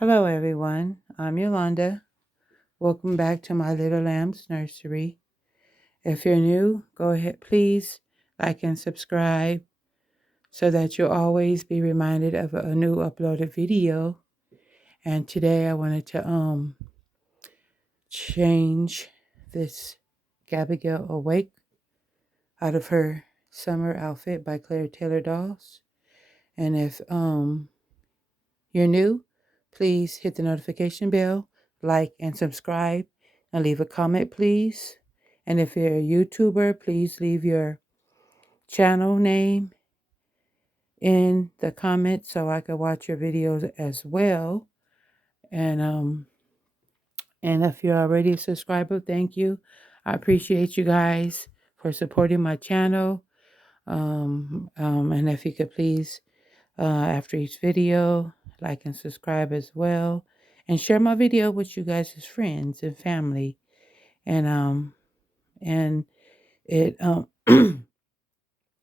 Hello, everyone. I'm Yolanda. Welcome back to my Little Lamb's Nursery. If you're new, go ahead, please like and subscribe so that you'll always be reminded of a new uploaded video. And today I wanted to change this Gabrielle Awake out of her summer outfit by Claire Taylor Dolls. And if you're new, please hit the notification bell, like and subscribe, and leave a comment, please. And if you're a YouTuber, please leave your channel name in the comments so I can watch your videos as well. And if you're already a subscriber, thank you. I appreciate you guys for supporting my channel. And if you could please, after each video, like and subscribe as well, and share my video with you guys as friends and family, and and it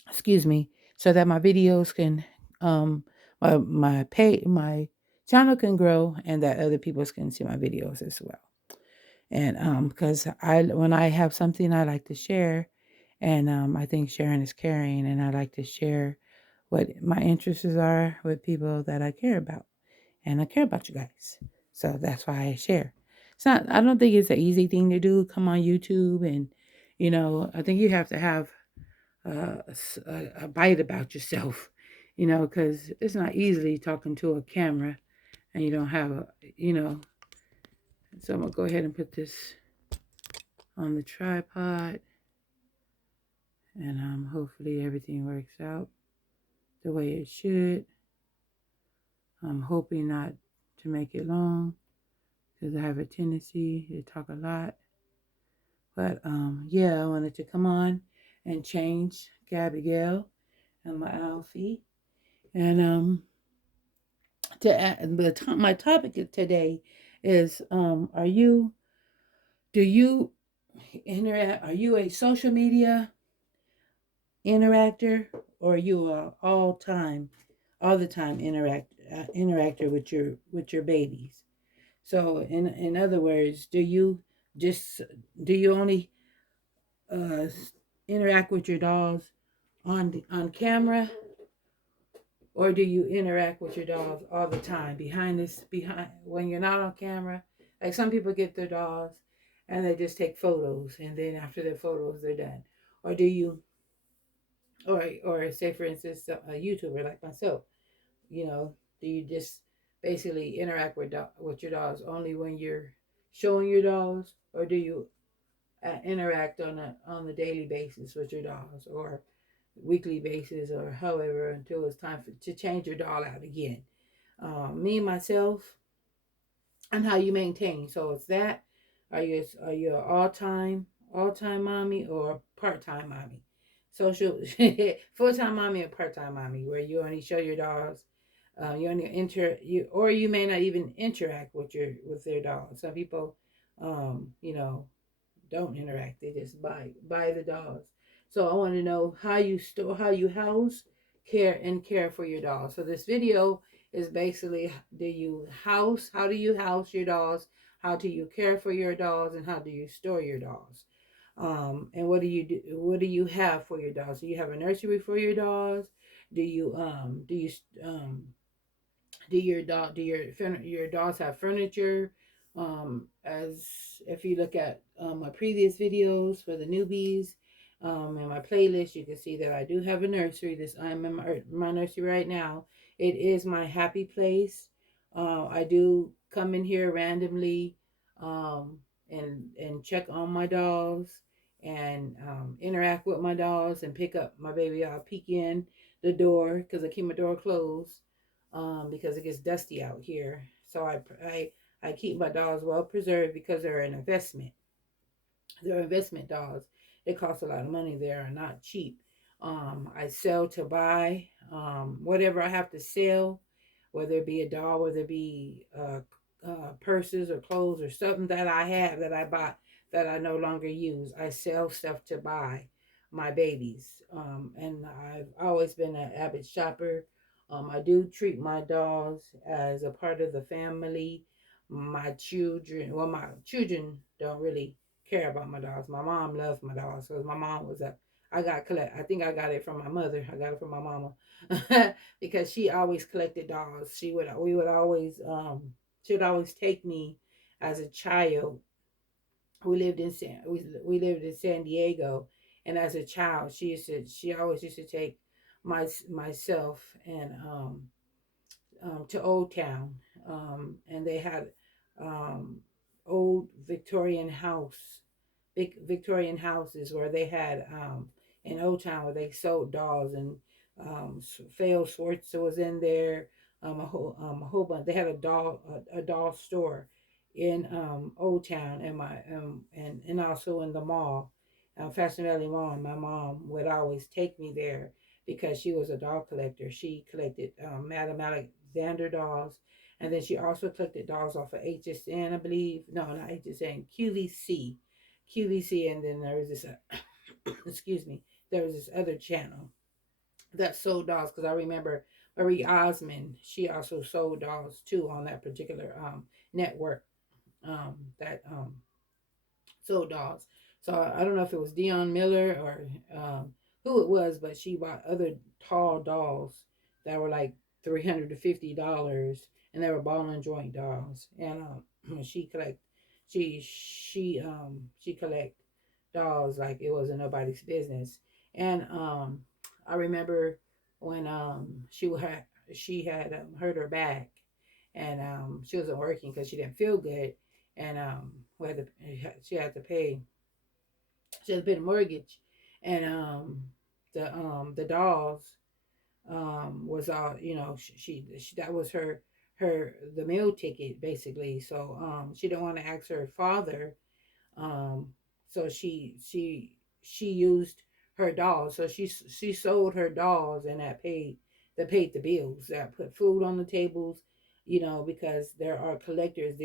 excuse me, so that my videos can my channel can grow and that other people can see my videos as well. And because when I have something I like to share, and I think sharing is caring, and I like to share what my interests are with people that I care about, and I care about you guys. So that's why I share. It's not. I don't think it's an easy thing to do. Come on YouTube, and I think you have to have a bite about yourself, because it's not easily talking to a camera and you don't have So I'm gonna go ahead and put this on the tripod, and hopefully everything works out the way it should. I'm hoping not to make it long because I have a tendency to talk a lot. But yeah, I wanted to come on and change Gail and my Alfie. And my topic today is do you interact? Are you a social media interactor, or are you a all the time interactor with your babies? So in other words, just do you only uh, interact with your dolls on camera, or do you interact with your dolls all the time behind when you're not on camera? Like some people get their dolls and they just take photos, and then after their photos they're done. Or do you, or say for instance a YouTuber like myself, do you just basically interact with your dolls only when you're showing your dolls, or do you interact on a daily basis with your dolls, or weekly basis, or however, until it's time to change your doll out again? Me myself, and how you maintain. So it's that. Are you an all time mommy or part time mommy? Social full time mommy or part time mommy, where you only show your dolls, you only or you may not even interact with their dolls. Some people, you know, don't interact. They just buy the dolls. So I want to know how you house, care for your dolls. So this video is basically, how do you house your dolls? How do you care for your dolls, and how do you store your dolls? And what do you do? What do you have for your dolls? Do you have a nursery for your dolls? Do you do your dolls have furniture? As if you look at my previous videos for the newbies, in my playlist, you can see that I do have a nursery. I'm in my nursery right now. It is my happy place. I do come in here randomly, and check on my dolls, and interact with my dolls, and pick up my baby. I'll peek in the door because I keep my door closed, because it gets dusty out here. So I keep my dolls well preserved because they're an investment. They're investment dolls. They cost a lot of money. They are not cheap. I sell to buy. Whatever I have to sell, whether it be a doll, whether it be purses or clothes or something that I have that I bought that I no longer use. I sell stuff to buy my babies. And I've always been an avid shopper. I do treat my dogs as a part of the family. My children, well, my children don't really care about my dogs. My mom loves my dogs because my mom was a. I think I got it from my mother. I got it from my mama because she always collected dogs. We would always she would always take me as a child. We lived in San Diego, and as a child, she always used to take myself and to Old Town, and they had um, old Victorian house, big Victorian houses where they had in Old Town where they sold dolls, and Fail Swartz was in there. A whole bunch. They had a doll store in Old Town, and also in the mall, Fashion Valley Mall. And my mom would always take me there because she was a doll collector. She collected Madame Alexander dolls, and then she also collected dolls off of HSN, I believe. No, not HSN, QVC, and then there was this, excuse me, there was this other channel that sold dolls because I remember Marie Osmond. She also sold dolls too on that particular network. That sold dolls. So I don't know if it was Dion Miller or who it was, but she bought other tall dolls that were like $350, and they were ball and joint dolls. And she collect, she collect dolls like it wasn't nobody's business. And I remember when she had hurt her back, and she wasn't working because she didn't feel good, and we had to, she had to pay she had to pay the mortgage, and the dolls was all, she that was her the meal ticket basically. So she didn't want to ask her father, um so she used her dolls. So she sold her dolls, and that paid the bills, that put food on the tables, because there are collectors.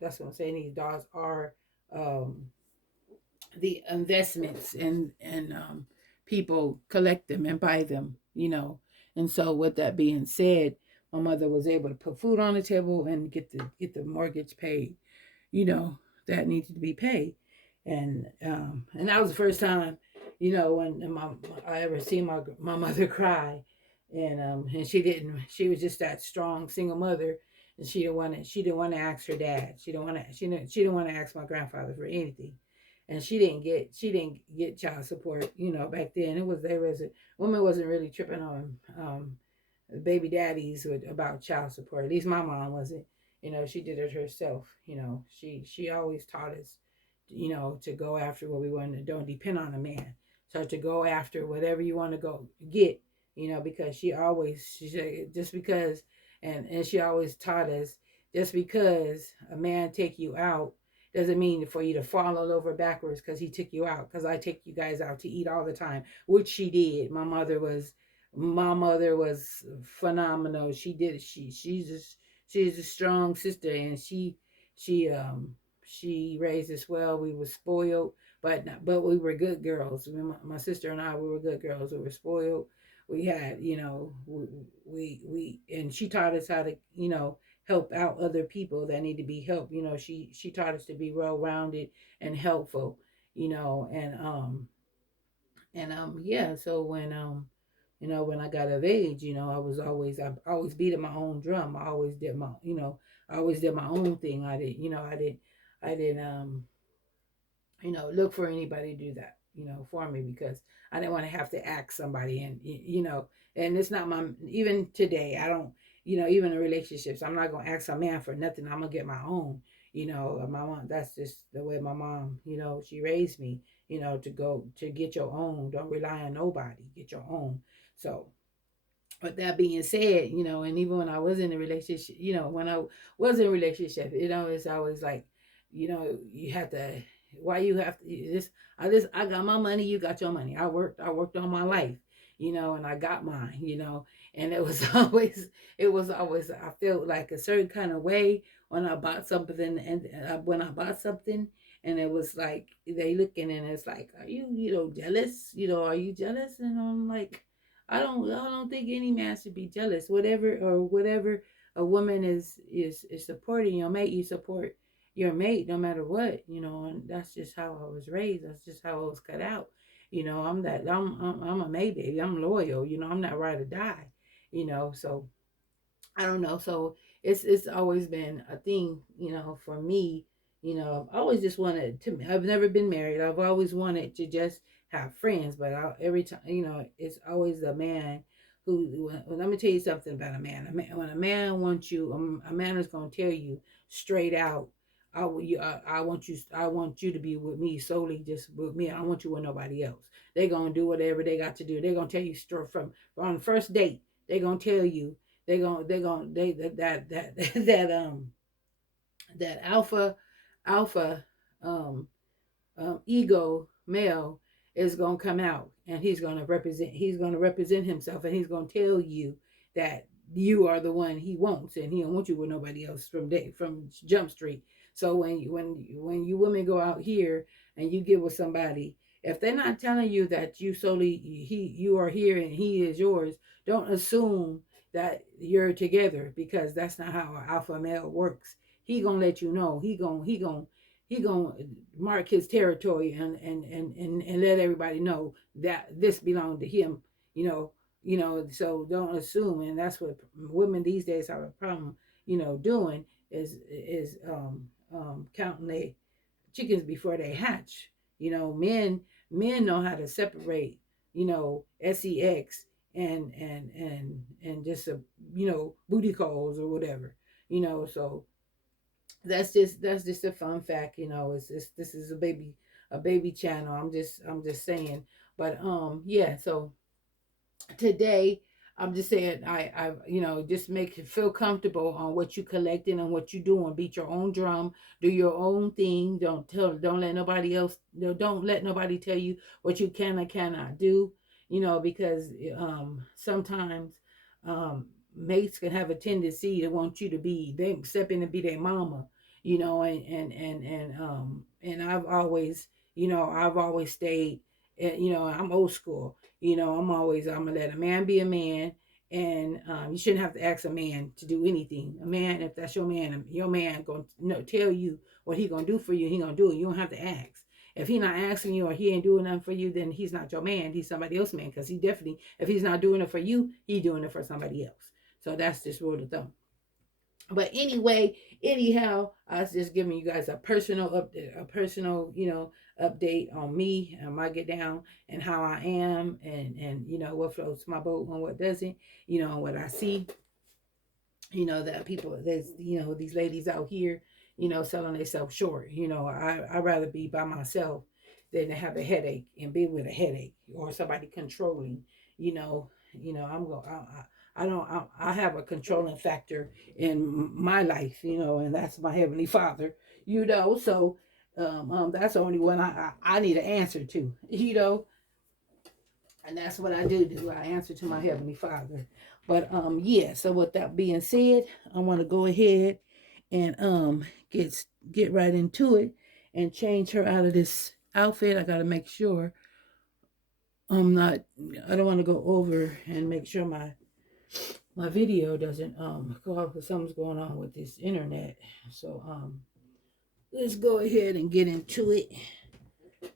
That's what I'm saying. These dolls are um the investments, and people collect them and buy them. And so with that being said, my mother was able to put food on the table and get the mortgage paid, you know, that needed to be paid. And that was the first time, when I ever seen my mother cry. And she was just that strong single mother, and she didn't want to ask her dad. She didn't want to ask my grandfather for anything. And she didn't get child support. Back then women wasn't really tripping on baby daddies about child support. At least my mom wasn't. She did it herself. She always taught us, to go after what we wanted. Don't depend on a man. So to go after whatever you want to go get, because she said, just because, and she always taught us, just because a man take you out doesn't mean for you to fall all over backwards because he took you out. Because I take you guys out to eat all the time, which she did. My mother was phenomenal. She did. She's a strong sister, and she raised us well. We were spoiled, but we were good girls. My sister and I, we were good girls. We were spoiled. We had, and she taught us how to, help out other people that need to be helped. She taught us to be well rounded and helpful. Yeah. So when I got of age, I always beat my own drum. I always did my own thing. I didn't look for anybody to do that, for me, because I didn't want to have to ask somebody. And it's not even today, I don't, even in relationships, I'm not going to ask a man for nothing. I'm going to get my own. My mom, that's just the way my mom, she raised me, to get your own. Don't rely on nobody. Get your own. So, with that being said, and even when I was in a relationship, when I was in a relationship, it's always like, you have to, why you have to I got my money, you got your money. I worked all my life, and I got mine, and it was always I felt like a certain kind of way when I bought something, and when I bought something, and it was like they looking, and it's like, are you, jealous? Are you jealous? And I'm like, I don't think any man should be jealous. Whatever a woman is supporting your mate, you support your mate no matter what, and that's just how I was raised. That's just how I was cut out. I'm a May baby. I'm loyal, I'm not ride or die, so I don't know. So it's always been a thing, for me. I've always just wanted to. I've never been married. I've always wanted to just have friends, but every time, it's always the man who. Well, let me tell you something about a man. When a man wants you, a man is gonna tell you straight out. I want you to be with me solely, just with me. I don't want you with nobody else. They're gonna do whatever they got to do. They're gonna tell you straight from on the first date. They're gonna tell you they that alpha um ego male is going to come out, and he's going to represent himself, and he's going to tell you that you are the one he wants, and he don't want you with nobody else from Jump Street. So when you women go out here and you get with somebody, if they're not telling you that you are here and he is yours, don't assume that you're together, because that's not how an alpha male works. He gonna let you know. He gonna mark his territory, and let everybody know that this belonged to him. So don't assume. And that's what women these days have a problem, doing is counting their chickens before they hatch. Men know how to separate, sex and just booty calls or whatever. So that's just a fun fact. This is a baby channel. I'm just saying. But yeah. So today I'm just saying, just make you feel comfortable on what you collecting and what you doing. Beat your own drum, do your own thing. Don't let nobody else, don't let nobody tell you what you can or cannot do. Because sometimes mates can have a tendency to want you to be them, step in and be their mama. And I've always stayed. I'm old school. I'm gonna let a man be a man, and you shouldn't have to ask a man to do anything. A man, if that's your man gonna tell you what he gonna do for you, he gonna do it. You don't have to ask. If he not asking you or he ain't doing nothing for you, then he's not your man. He's somebody else's man, because he definitely, if he's not doing it for you, he doing it for somebody else. So that's just rule of thumb. But anyway, anyhow, I was just giving you guys a personal update, update on me and my get down and how I am, and what floats my boat and what doesn't, and what I see. That people, there's these ladies out here, selling themselves short. I'd rather be by myself than to have a headache and be with a headache or somebody controlling. I'm going. I don't. I have a controlling factor in my life, and that's my heavenly Father. So that's the only one I need an answer to. And that's what I do. I answer to my heavenly Father. But yeah. So with that being said, I want to go ahead and get right into it and change her out of this outfit. I got to make sure I'm not. I don't want to go over and make sure my video doesn't go off, because something's going on with this internet. So let's go ahead and get into it.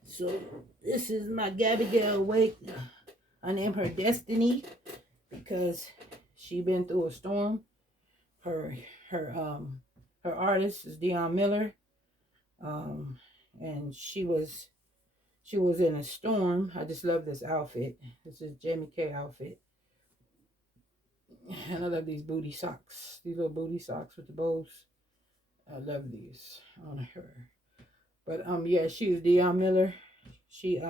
So this is my Gaby Gail Wake. I named her Destiny because she been through a storm. Her her artist is Dion Miller. And she was in a storm. I just love this outfit. This is Jamie K outfit. And I love these booty socks. These little booty socks with the bows. I love these on her. But yeah, she's Dion Miller. She's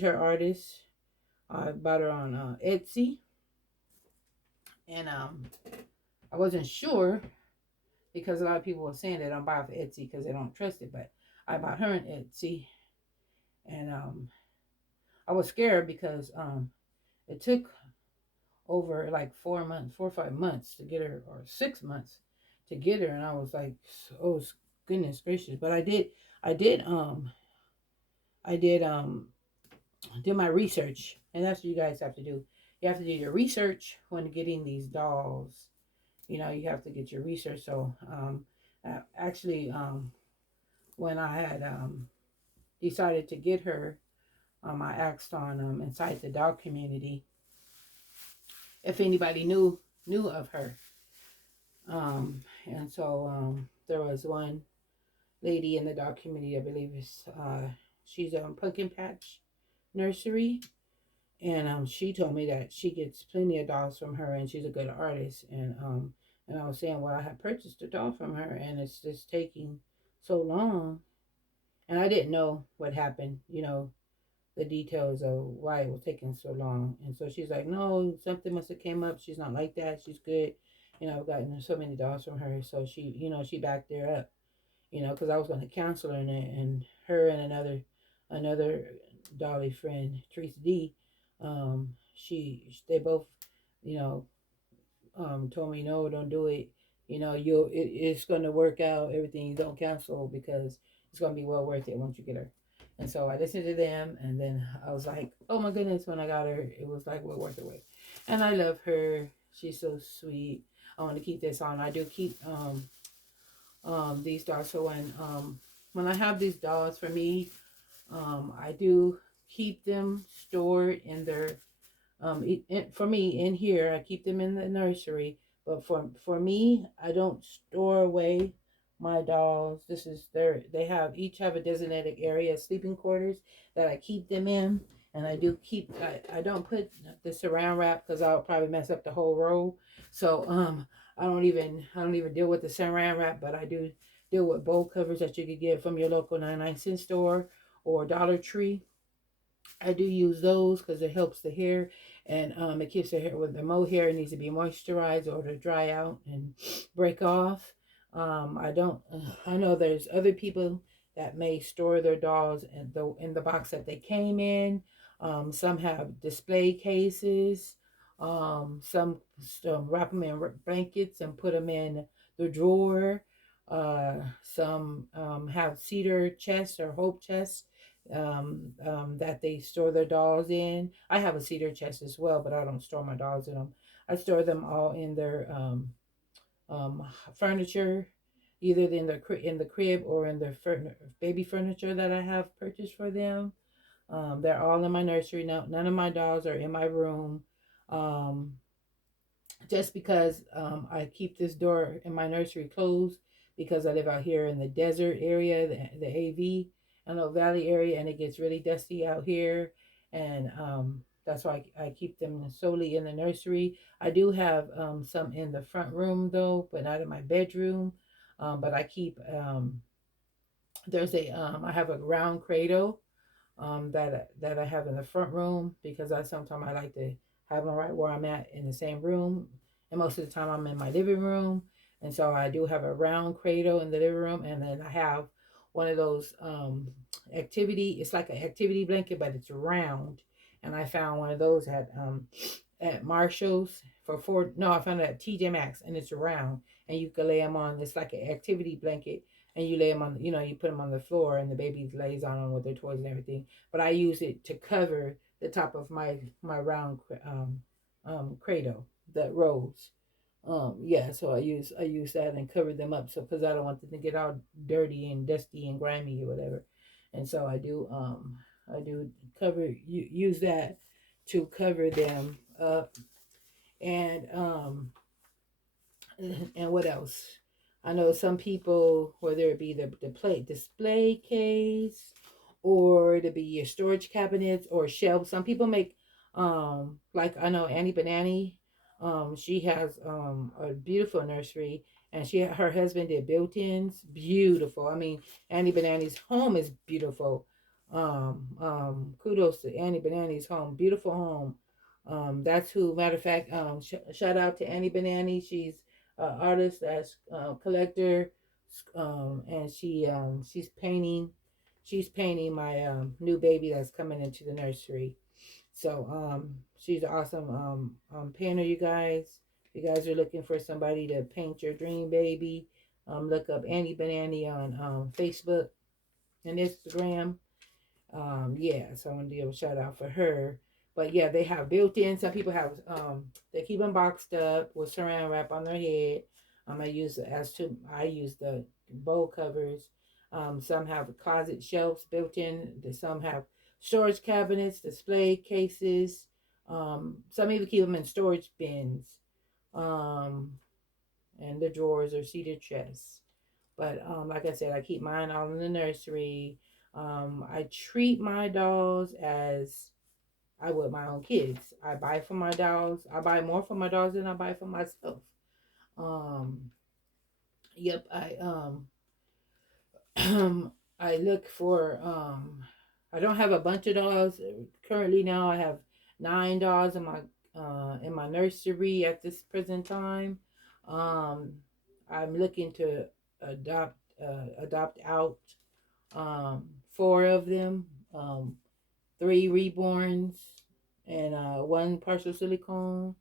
her artist. I bought her on Etsy. And I wasn't sure, because a lot of people were saying they don't buy off Etsy because they don't trust it, but I bought her on Etsy. And I was scared because it took over like 4 months, 4 or 5 months to get her, or 6 months to get her, and I was like, oh goodness gracious. But I did my research, and that's what you guys have to do. you have to do your research when getting these dolls. You know, you have to get your research. So actually, when I had decided to get her, I asked on inside the dog community if anybody knew of her. And so there was one lady in the dog community, I believe is she's a Pumpkin Patch Nursery, and she told me that she gets plenty of dolls from her, and she's a good artist. And I was saying, well, I had purchased a doll from her, and it's just taking so long, and I didn't know what happened, you know, the details of why it was taking so long. And so she's like, no, something must have came up. She's not like that. She's good. You know, I've gotten so many dolls from her. So she, you know, she backed her up, you know, because I was going to cancel her, and her and another dolly friend, Teresa D, they both, you know, told me, no, don't do it. You know, it's going to work out. Everything, you don't cancel, because it's going to be well worth it once you get her. And so I listened to them, and then I was like, oh my goodness, when I got her, it was like well worth the wait. And I love her. She's so sweet. I want to keep this on. I do keep these dolls. So when I have these dolls for me, I do keep them stored in their for me in here. I keep them in the nursery, but for me, I don't store away my dolls. This is they have each have a designated area, sleeping quarters, that I keep them in. And I do keep, I don't put the saran wrap, because I'll probably mess up the whole row. So I don't even deal with the saran wrap, but I do deal with bowl covers that you could get from your local 99-cent store or Dollar Tree. I do use those because it helps the hair, and it keeps the hair, with the mohair, it needs to be moisturized or to dry out and break off. I don't. I know there's other people that may store their dolls in the box that they came in. Some have display cases. Some wrap them in blankets and put them in the drawer. Some have cedar chests or hope chests that they store their dolls in. I have a cedar chest as well, but I don't store my dolls in them. I store them all in their furniture, either in the crib or in their baby furniture that I have purchased for them. They're all in my nursery now. None of my dolls are in my room. Um, just because I keep this door in my nursery closed, because I live out here in the desert area, the AV, Valley area, and it gets really dusty out here. And that's why I keep them solely in the nursery. I do have some in the front room though, but not in my bedroom. But I keep, I have a round cradle that I have in the front room, because sometimes I like to have them right where I'm at in the same room, and most of the time I'm in my living room, and so I do have a round cradle in the living room, and then I have one of those activity. It's like an activity blanket, but it's round, and I found one of those at Marshall's for four. No, I found it at TJ Maxx, and it's round, and you can lay them on. It's like an activity blanket, and you lay them on, you put them on the floor, and the baby lays on them with their toys and everything. But I use it to cover the top of my round cradle that rolls. Yeah, so I use that and cover them up, so because I don't want them to get all dirty and dusty and grimy or whatever. And so I do use that to cover them up. And and what else? I know some people, whether it be the display case, or to be your storage cabinets or shelves. Some people make, like I know Annie Banani, she has a beautiful nursery, and her husband did built-ins, beautiful. I mean, Annie Banani's home is beautiful. Kudos to Annie Banani's home, beautiful home. That's who. Matter of fact, shout out to Annie Banani. She's artist, that's collector, and she's painting my new baby that's coming into the nursery. So she's an awesome painter, you guys. If you guys are looking for somebody to paint your dream baby, look up Annie Banani on Facebook and Instagram. Yeah, so I want to give a shout out for her. But yeah, they have built-in. Some people have they keep them boxed up with saran wrap on their head. I use the bowl covers. Some have closet shelves built in. Some have storage cabinets, display cases. Some even keep them in storage bins, um, and the drawers or cedar chests. But like I said, I keep mine all in the nursery. I treat my dolls as I would my own kids. I buy for my dolls. I buy more for my dolls than I buy for myself. Um, yep, I look for I don't have a bunch of dolls currently. Now I have 9 dolls in my nursery at this present time. Um, I'm looking to adopt out 4 of them. 3 reborns and one partial silicone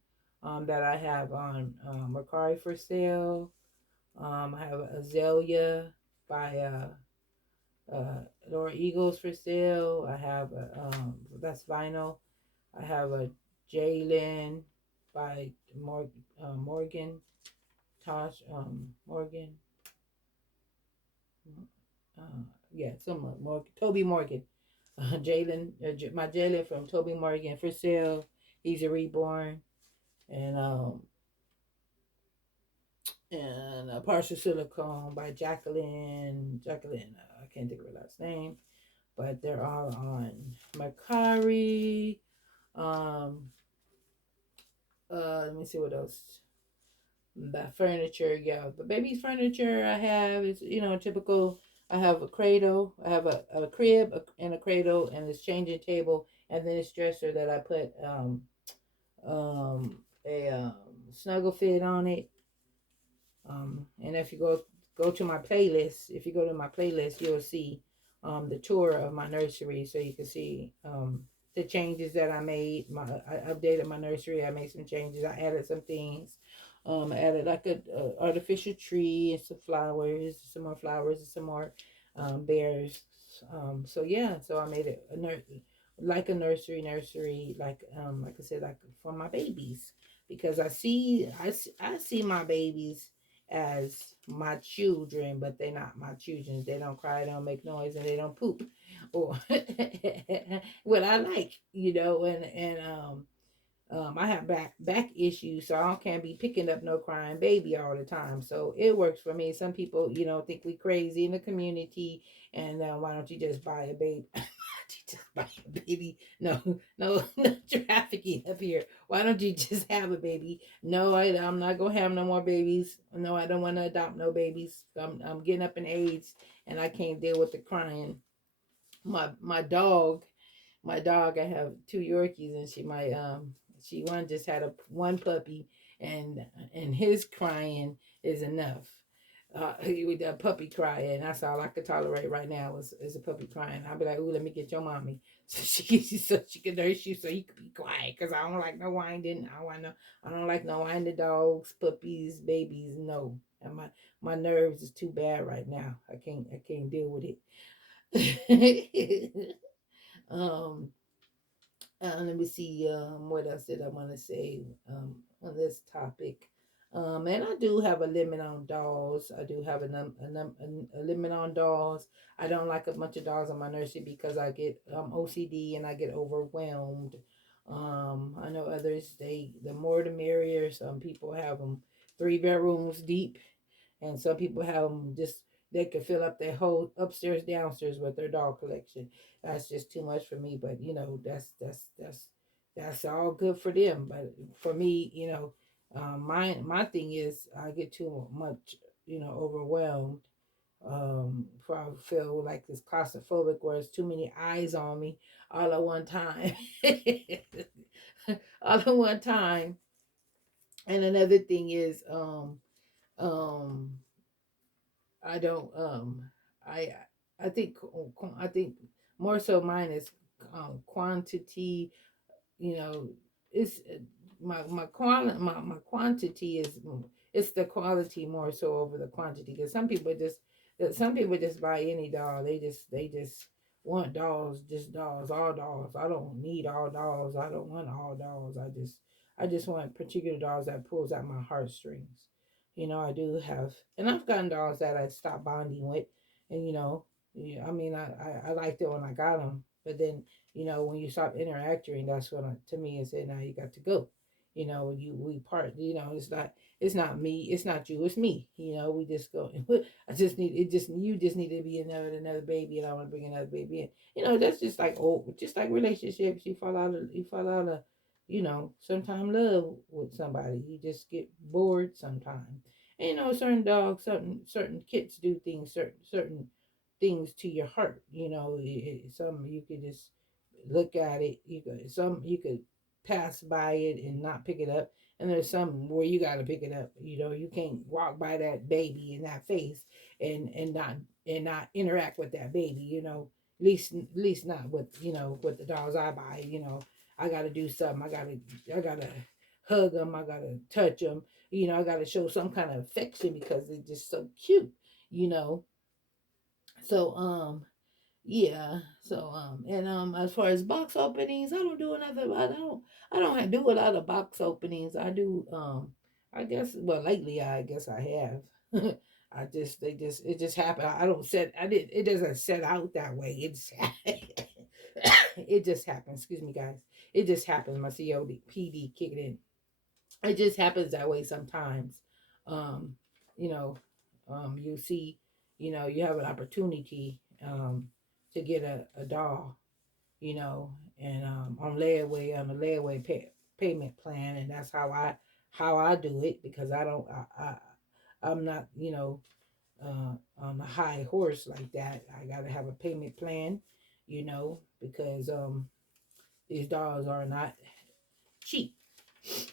that I have on Mercari for sale. I have Azalea by Laura Eagles for sale. I have that's vinyl. I have a Jalen by Morgan Tosh Morgan. Yeah, some Morgan Toby Morgan. Jalen, my Jalen from Toby Morgan for sale. He's a reborn, and a partial silicone by Jacqueline. Jacqueline, I can't think of her last name, but they're all on Mercari. Um, let me see what else. The furniture, yeah, the baby's furniture I have is typical. I have a cradle, I have a crib and a cradle and this changing table and then this dresser that I put a snuggle fit on it. And if you go to my playlist, if you go to my playlist, you'll see the tour of my nursery, so you can see the changes that I made. I updated my nursery. I made some changes. I added some things. Added like a artificial tree and some more flowers, and some more bears. So yeah, so I made it like a nursery, like I said, like for my babies, because I see my babies as my children, but they're not my children. They don't cry, they don't make noise, and they don't poop, or what I like, I have back issues, so I can't be picking up no crying baby all the time. So it works for me. Some people, think we crazy in the community, and why don't you just buy a baby? Just buy a baby. No, no, no trafficking up here. Why don't you just have a baby? No, I'm not gonna have no more babies. No, I don't want to adopt no babies. I'm getting up in age, and I can't deal with the crying. My dog, I have 2 Yorkies, and she one just had one puppy, and his crying is enough. With that puppy crying, that's all I could tolerate right now is a puppy crying. I'll be like, ooh, let me get your mommy so she can nurse you, so you can be quiet, because I don't like no whining. I don't like no whining dogs, puppies, babies. No, and my nerves is too bad right now. I can't deal with it. um Let me see. What else did I want to say on this topic? And I do have a limit on dolls. I do have a limit on dolls. I don't like a bunch of dolls in my nursery because I get OCD and I get overwhelmed. I know others, the more the merrier. Some people have them 3 bedrooms deep, and some people have them just they could fill up their whole upstairs downstairs with their doll collection. That's just too much for me, but that's all good for them, but for me, my thing is I get too much, overwhelmed. For I feel like this claustrophobic where it's too many eyes on me all at one time. All at one time. And another thing is um I don't I I think more so mine is quantity. You know, it's my quantity is it's the quality more so over the quantity, because some people just buy any doll. They just want dolls, just dolls, all dolls. I don't need all dolls. I don't want all dolls. I just want particular dolls that pulls at my heartstrings. I do have, and I've gotten dolls that I stopped bonding with, and yeah, I mean, I liked it when I got them, but then when you stop interacting, that's when to me it said now you got to go. We part. It's not me, it's not you, it's me. We just go. I just need it. Just you just need to be another baby, and I want to bring another baby in. That's just like just like relationships. You fall out of sometime love with somebody. You just get bored sometime. And certain dogs, certain kids do things, certain things to your heart. Some you could just look at it. You could pass by it and not pick it up. And there's some where you got to pick it up. You can't walk by that baby in that face and not interact with that baby. At least not with the dogs I buy. I got to do something. I gotta hug them. I gotta touch them. I gotta show some kind of affection because they're just so cute. You know. So yeah. So and as far as box openings, I don't do another. I don't do a lot of box openings. I do I guess well lately I guess I have. It just happened. I don't set I did it doesn't set out that way. It just happens. Excuse me, guys. It just happens. My COPD kicking in. It just happens that way sometimes. Um, you know, you see, you have an opportunity to get a doll, you know, and on a layaway payment plan, and that's how I do it because I don't I'm not on a high horse like that. I gotta have a payment plan, because these dolls are not cheap.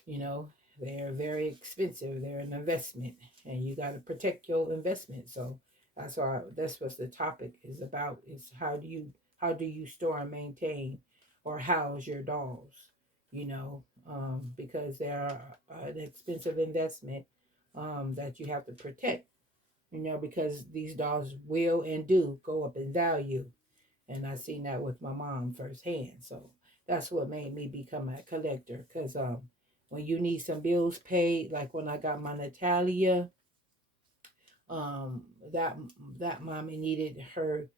You know, they're very expensive. They're an investment, and you got to protect your investment. So that's what the topic is about. Is how do you store and maintain or house your dolls? Because they are an expensive investment that you have to protect. Because these dolls will and do go up in value, and I seen that with my mom firsthand. So that's what made me become a collector. Cause when you need some bills paid, like when I got my Natalia, um, that that mommy needed her.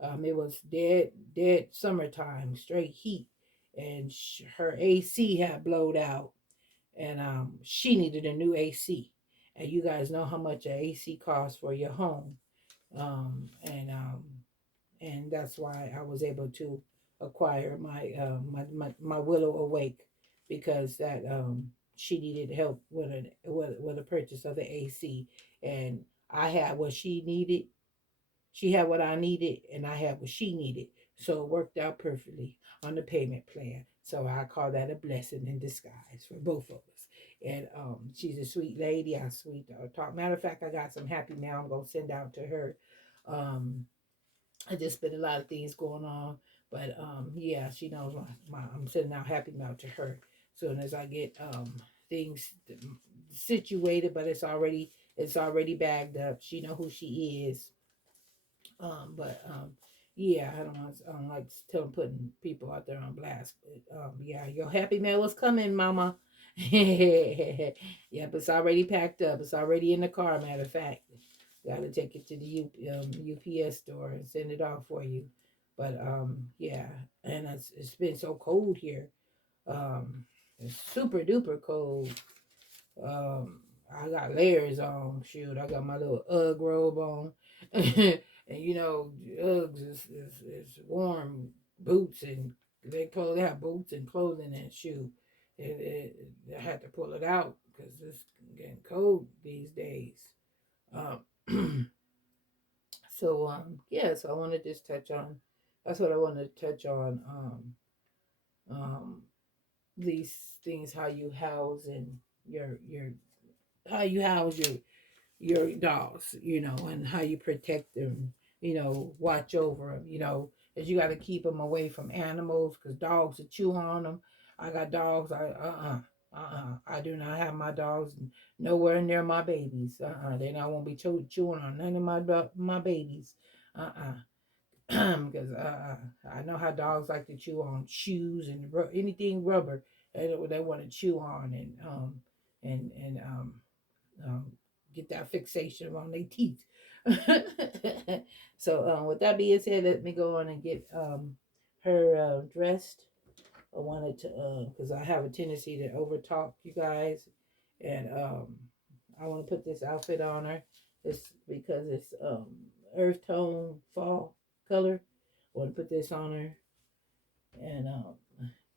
It was dead summertime, straight heat, and her AC had blowed out, and she needed a new AC. And you guys know how much an AC costs for your home, and that's why I was able to acquire my Willow Awake, because that she needed help with a purchase of the AC, and I had what she needed. She had what I needed, and I had what she needed. So it worked out perfectly on the payment plan. So I call that a blessing in disguise for both of us. And she's a sweet lady. I sweet talk. Matter of fact, I got some happy mail I'm gonna send out to her. Um, I just been a lot of things going on, but yeah, she knows I'm sending out happy mail to her soon as I get things situated. But it's already bagged up. She know who she is. But yeah, I don't like putting people out there on blast. But yeah, your happy mail is coming, Mama. Yep, it's already packed up. It's already in the car. Matter of fact, got to take it to the UPS store and send it off for you. But yeah, and it's been so cold here. Um, it's super duper cold. Um, I got layers on. Shoot, I got my little UGG robe on, and Uggs is warm boots and they have boots and clothing and shoe. I had to pull it out because it's getting cold these days. Um, so yeah, so I want to just touch on. That's what I want to touch on. Um, these things, how you house and your how you house your dogs, and how you protect them, watch over them, as you got to keep them away from animals because dogs will chew on them. I got dogs. I do not have my dogs nowhere near my babies. They not won't be chewing on none of my babies. Uh-uh. because I know how dogs like to chew on shoes and anything rubber. They want to chew on and um, get that fixation on their teeth. So with that being said, let me go on and get her dressed. I wanted to because I have a tendency to overtalk you guys, and I want to put this outfit on her. It's because it's earth tone fall color. I want to put this on her, and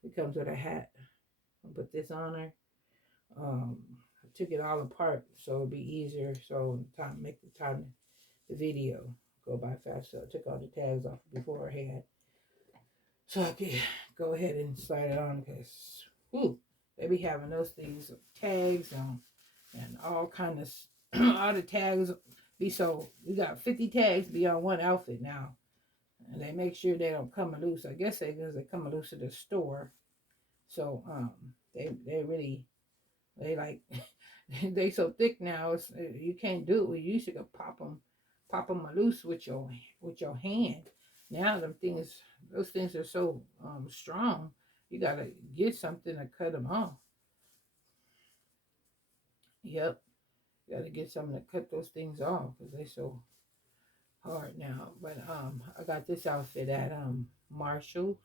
it comes with a hat. I'll put this on her. I took it all apart so it'll be easier. So time make the video go by fast. So I took all the tags off beforehand, so I could go ahead and slide it on because they be having those things tags and all kind of all the tags be so we got 50 tags be on one outfit now, and they make sure they don't come loose. I guess because they come loose at the store. So they really they like they so thick now. You can't do it. We used to go pop them loose with your hand. Now those things are so strong. You gotta get something to cut them off. Yep, you gotta get something to cut those things off because they're so hard now. But I got this outfit at Marshalls.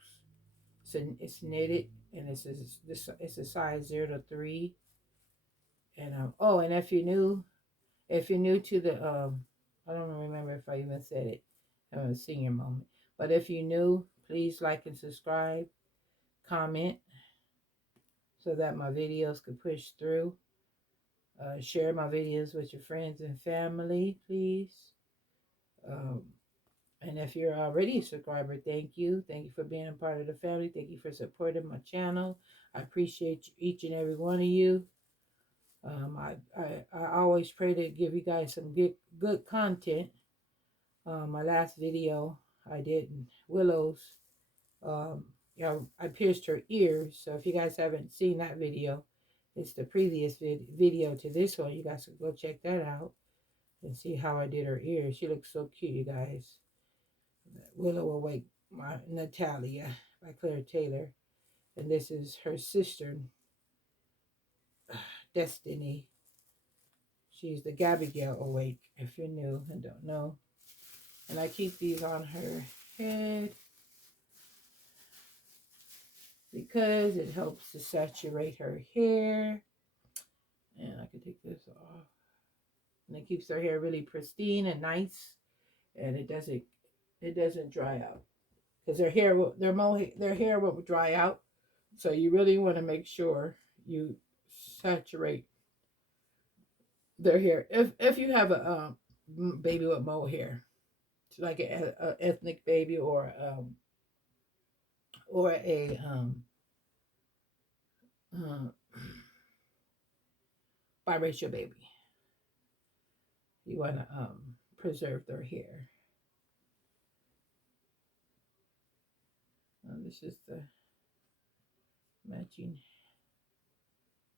It's knitted and it's a size 0 to 3. And oh, and if you're new to the I don't remember if I even said it. I'm a senior moment. But if you're new, please like and subscribe, comment so that my videos could push through. Share my videos with your friends and family, please. Um, and if you're already a subscriber, thank you. Thank you for being a part of the family. Thank you for supporting my channel. I appreciate each and every one of you. I always pray to give you guys some good content. My last video I did Willow's, I pierced her ears. So if you guys haven't seen that video, it's the previous video to this one. You guys can go check that out and see how I did her ears. She looks so cute, you guys. Willow Awake, my Natalia by Claire Taylor. And this is her sister, Destiny. She's the Gaby Awake, if you're new and don't know. And I keep these on her head because it helps to saturate her hair. And I can take this off. And it keeps her hair really pristine and nice. And it doesn't dry out. Because their hair will dry out. So you really want to make sure you saturate their hair. If you have a baby with mole hair, it's like a ethnic baby or a uh, biracial baby, you want to preserve their hair. This is the matching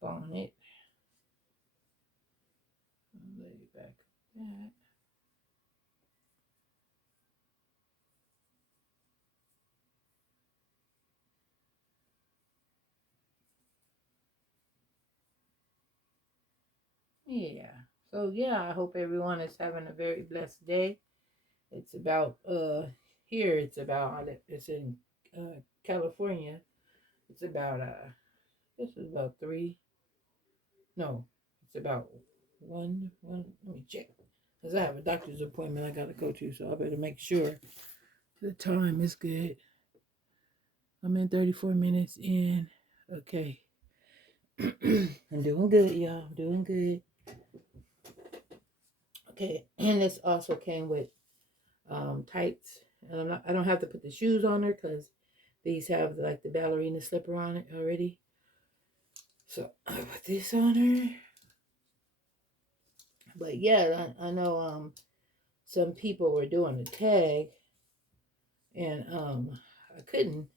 bonnet. I'll lay it back that. Yeah. So yeah, I hope everyone is having a very blessed day. It's about here. It's in California. It's about this is about 3. No, it's about one. Let me check because I have a doctor's appointment I gotta go to, so I better make sure the time is good. I'm in 34 minutes in. Okay. I'm doing good, y'all. I'm doing good. Okay, and this also came with tights. And I don't have to put the shoes on her because these have like the ballerina slipper on it already. So I put this on her. But yeah, I know some people were doing the tag, and I couldn't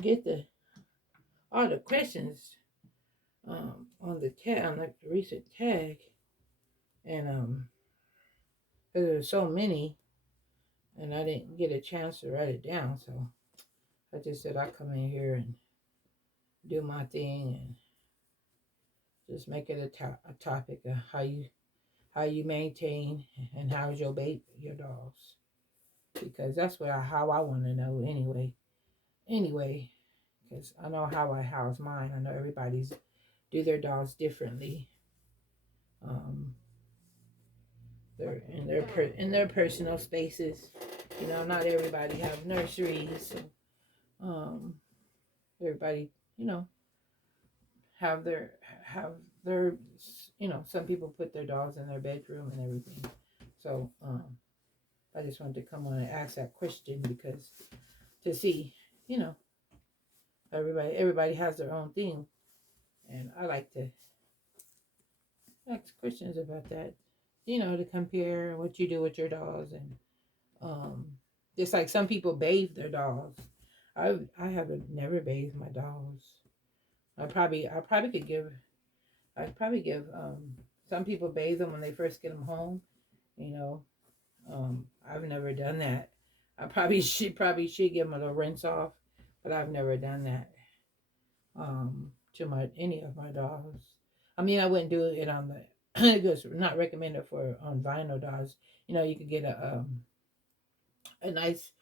get all the questions on the tag, on like the recent tag, and there's so many, and I didn't get a chance to write it down. So I just said I'd come in here and do my thing and just make it a topic of how you maintain and how's your your dogs, because that's how I want to know anyway, because I know how I house mine. I know everybody's do their dogs differently. um they're in their personal spaces. You know, not everybody have nurseries. So, um everybody, you know, have their have their you know, some people put their dogs in their bedroom and everything. So I just wanted to come on and ask that question, because to see, you know, everybody has their own thing, and I like to ask questions about that. You know, to compare what you do with your dogs, and um, just like some people bathe their dogs. I haven't never bathed my dogs. I probably could give I'd probably give some people bathe them when they first get them home. You know, I've never done that. I probably should give them a little rinse off, but I've never done that to my any of my dogs. I mean, I wouldn't do it on the it's not recommended for on vinyl dogs. You know, you could get a nice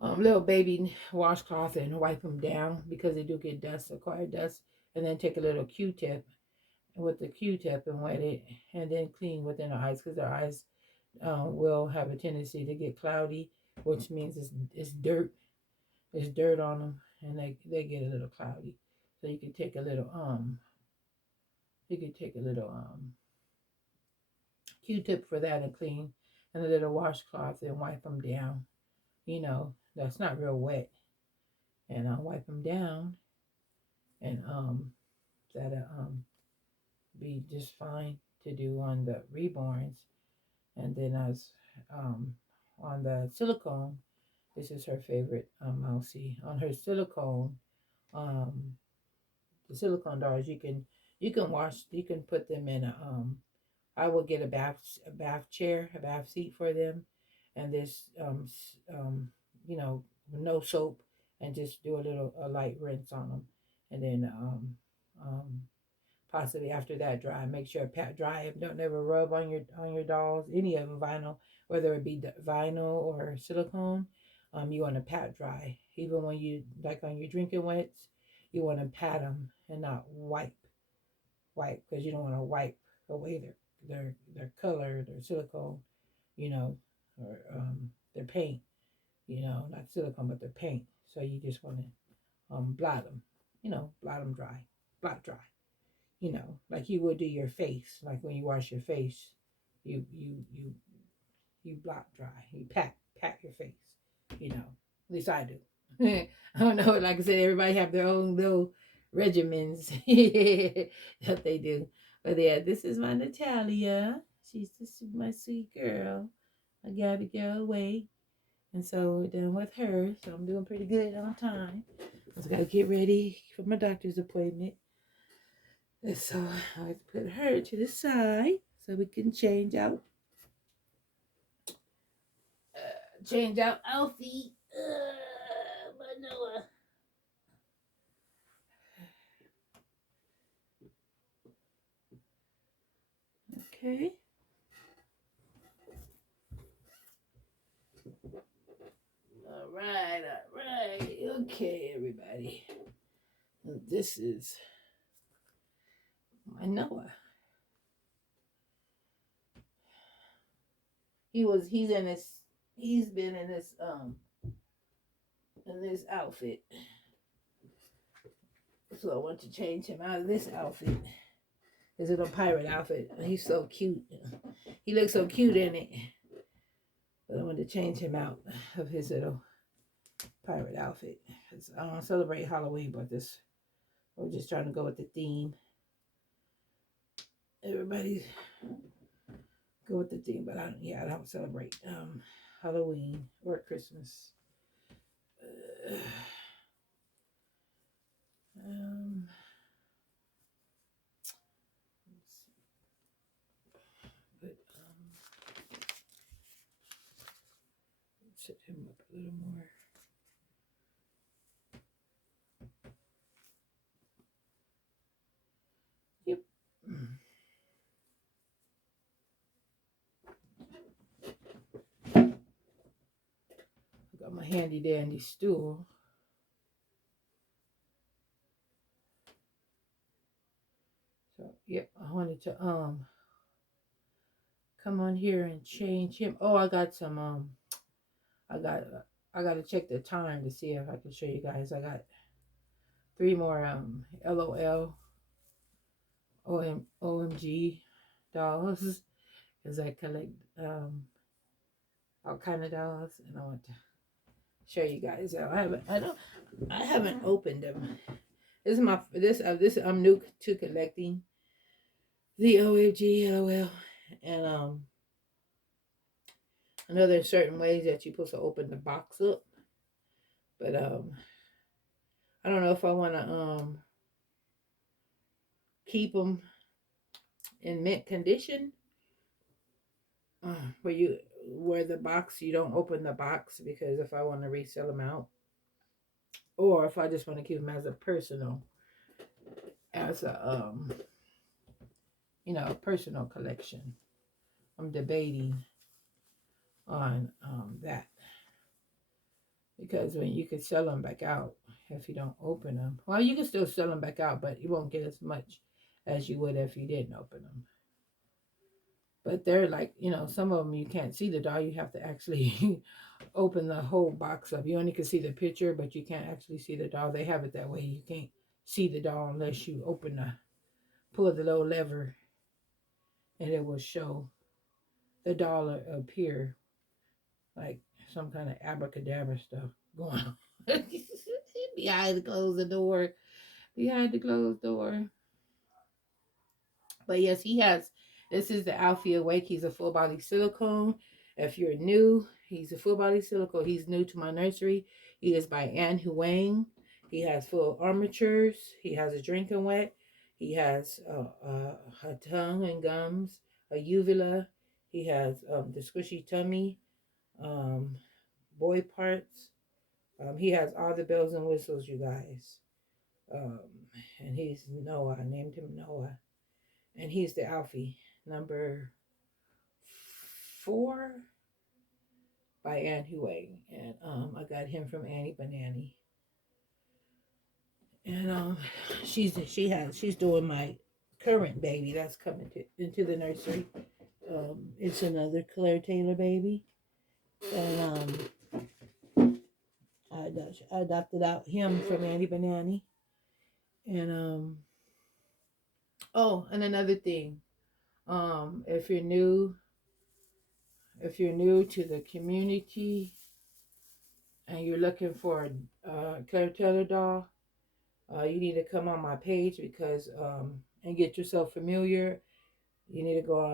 little baby washcloth and wipe them down, because they do get dust, acquired dust, and then take a little Q-tip with the Q-tip and wet it, and then clean within the eyes, because their eyes will have a tendency to get cloudy, which means it's dirt. There's dirt on them, and they get a little cloudy. So you can take a little Q-tip for that and clean, and a little washcloth and wipe them down. You know, that's not real wet, and I'll wipe them down, and that'll be just fine to do on the reborns. And then as on the silicone, this is her favorite Mousie. On her silicone, um, the silicone dolls, you can wash, you can put them in a I will get a bath chair, a bath seat for them, and this you know, no soap, and just do a light rinse on them, and then um possibly after that dry, make sure pat dry. Don't never rub on your dolls, any of them vinyl, whether it be vinyl or silicone. You want to pat dry, even when you like on your drinking wets. You want to pat them and not wipe, because you don't want to wipe away their color, their silicone, you know, or their paint, you know, not silicone but their paint. So you just want to blot them, you know, blot dry, you know, like you would do your face, like when you wash your face, you you you you blot dry, you pat your face, you know. At least I do. I don't know. Like I said, everybody have their own little regimens that they do. But yeah, this is my Natalia. She's my sweet girl, my Gaby girl away. And so we're done with her. So I'm doing pretty good on time. I just gotta get ready for my doctor's appointment. And so I put her to the side so we can change out Alfie. My Noah. Okay. All right. Okay, everybody. This is my Noah. He's been in this outfit. So I want to change him out of this outfit. His little pirate outfit. He's so cute. He looks so cute in it. But I want to change him out of his little pirate outfit. I don't celebrate Halloween, but we're just trying to go with the theme. Everybody go with the theme, but I don't celebrate Halloween or Christmas. Um, but set him up a little more. Yep. I got my handy dandy stool. So yep, I wanted to come on here and change him. Oh, I got some I got I got to check the time to see if I can show you guys. I got 3 more LOL OMG dolls because I collect all kind of dolls, and I want to show you guys. I haven't opened them. This is my this I'm new to collecting the OMG LOL, and I know there's certain ways that you're supposed to open the box up, but I don't know if I want to keep them in mint condition, where the box, you don't open the box, because if I want to resell them out, or if I just want to keep them as a personal, as a personal collection. I'm debating on that, because when you could sell them back out if you don't open them. Well, you can still sell them back out, but you won't get as much as you would if you didn't open them. But they're like, some of them you can't see the doll. You have to actually open the whole box up. You only can see the picture, but you can't actually see the doll. They have it that way. You can't see the doll unless you pull the little lever, and it will show the doll appear, like some kind of abracadabra stuff going on behind the closed door. Behind the closed door. But yes, he has. This is the Alfie Awake. He's a full body silicone. If you're new, he's a full body silicone. He's new to my nursery. He is by Huang. He has full armatures. He has a drinking wet. He has a tongue and gums, a uvula. He has the squishy tummy, um, boy parts. He has all the bells and whistles, you guys. Um, and he's Noah. I named him Noah. And he's the Alfie, number 4 by Anne Huang. And I got him from Annie Banani. And she's doing my current baby that's coming into the nursery. It's another Claire Taylor baby. And I adopted out him from Annie Banani. And oh, and another thing. If you're new to the community and you're looking for a Claire Taylor doll, you need to come on my page, because and get yourself familiar. You need to go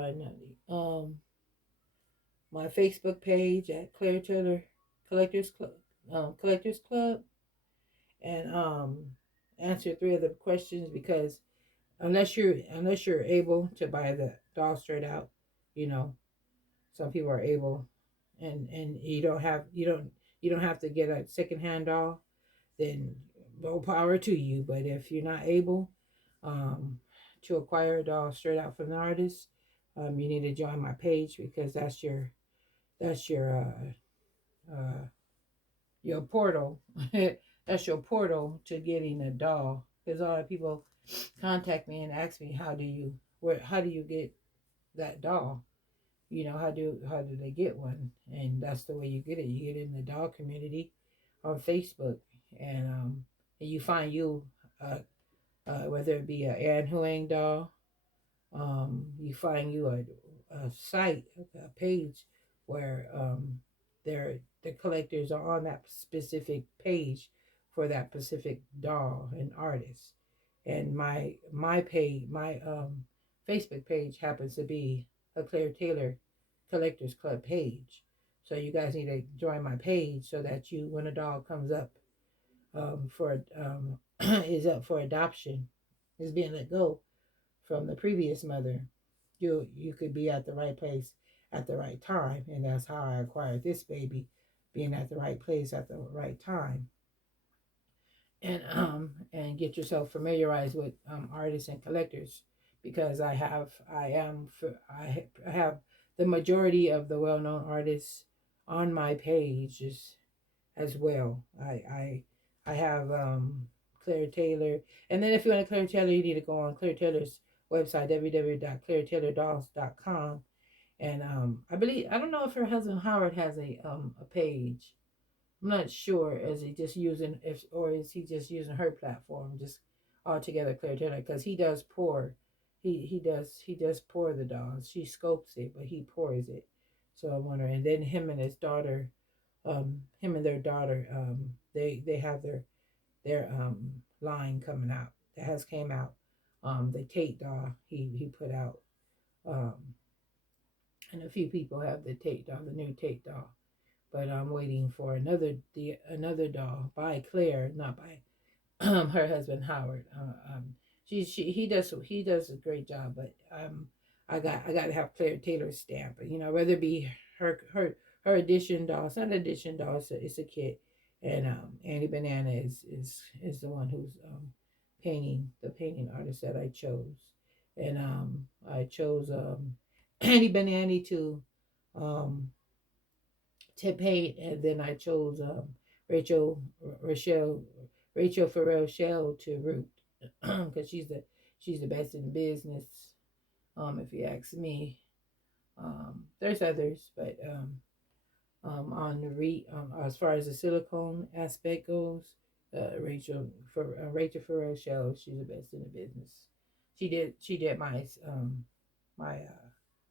on my Facebook page at Claire Taylor Collectors Club, and answer 3 of the questions, because unless you're able to buy the doll straight out, some people are able, and you don't have to get a secondhand doll, then more power to you. But if you're not able to acquire a doll straight out from the artist, you need to join my page, because that's your portal. That's your portal to getting a doll. Because a lot of people contact me and ask me, how do you get that doll? How do they get one? And that's the way you get it. You get it in the doll community on Facebook, and you find whether it be a Anne Huang doll, you find you a site, a page where the collectors are on that specific page for that specific doll and artist. And my page, my Facebook page happens to be a Claire Taylor Collectors Club page. So you guys need to join my page, so that when a doll comes up is up for adoption, is being let go from the previous mother, you could be at the right place at the right time. And that's how I acquired this baby, being at the right place at the right time, and get yourself familiarized with artists and collectors, because I have the majority of the well-known artists on my page as well. I have Claire Taylor, and then if you want Claire Taylor, you need to go on Claire Taylor's website, www.clairetaylordolls.com. And I don't know if her husband Howard has a page. I'm not sure. Is he just using if or is he just using her platform just altogether, Claire Taylor? Because he does pour, he does pour the dolls. She scopes it, but he pours it. So I wonder. And then him and their daughter, they have their line coming out that has came out. The Tate doll he put out. Um, and a few people have the Tate doll, the new Tate doll. But I'm waiting for another doll by Claire, not by her husband Howard. He does a great job, but I got to have Claire Taylor's stamp. But whether it be her edition doll, it's not an edition doll, it's a kit, and Annie Banana is the one who's painting the painting artist that I chose, and I chose Annie Banana um to paint, and then I chose Rachel Rochelle Rachel Farrell Shell to root because she's the best in the business. If you ask me, there's others, but on the as far as the silicone aspect goes, Rachel Farrell Shell, she's the best in the business. She did my